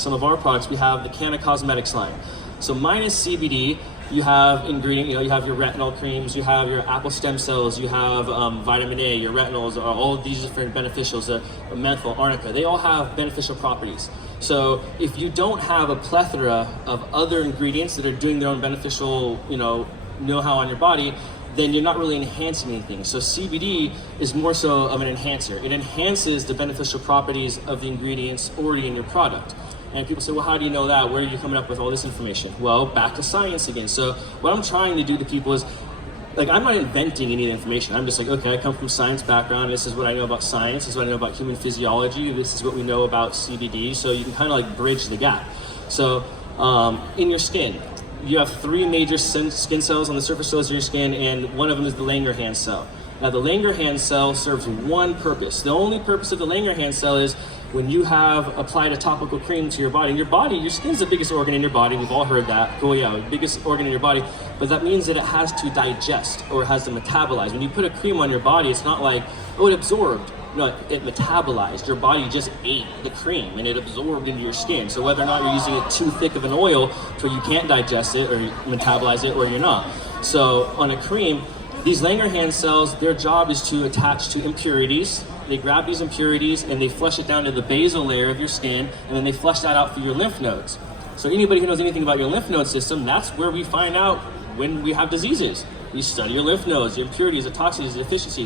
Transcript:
Some of our products, we have the Cannabis line. So minus CBD, you have ingredient, you have your retinol creams, you have your apple stem cells, you have vitamin A, your retinols, all of these different beneficials, menthol, arnica, they all have beneficial properties. So if you don't have a plethora of other ingredients that are doing their own beneficial, know-how on your body, then you're not really enhancing anything. So CBD is more so of an enhancer. It enhances the beneficial properties of the ingredients already in your product. And people say, well, how do you know that? Where are you coming up with all this information? Well, back to science again. So what I'm trying to do to people is, I'm not inventing any of the information. I'm just okay, I come from science background. This is what I know about science. This is what I know about human physiology. This is what we know about CBD. So you can kind of bridge the gap. So in your skin, you have 3 major skin cells on the surface cells of your skin, and one of them is the Langerhans cell. Now the Langerhans cell serves one purpose. The only purpose of the Langerhans cell is when you have applied a topical cream to your body. Your skin is the biggest organ in your body. We've all heard that. Cool, yeah, the biggest organ in your body. But that means that it has to digest, or it has to metabolize. When you put a cream on your body, it's not like, oh, it absorbed. No, it metabolized. Your body just ate the cream and it absorbed into your skin. So whether or not you're using it too thick of an oil so you can't digest it or metabolize it, or you're not. So on a cream, these Langerhans cells, their job is to attach to impurities. They grab these impurities and they flush it down to the basal layer of your skin, and then they flush that out through your lymph nodes. So anybody who knows anything about your lymph node system, that's where we find out when we have diseases. We study your lymph nodes, the impurities, the toxins, the deficiencies.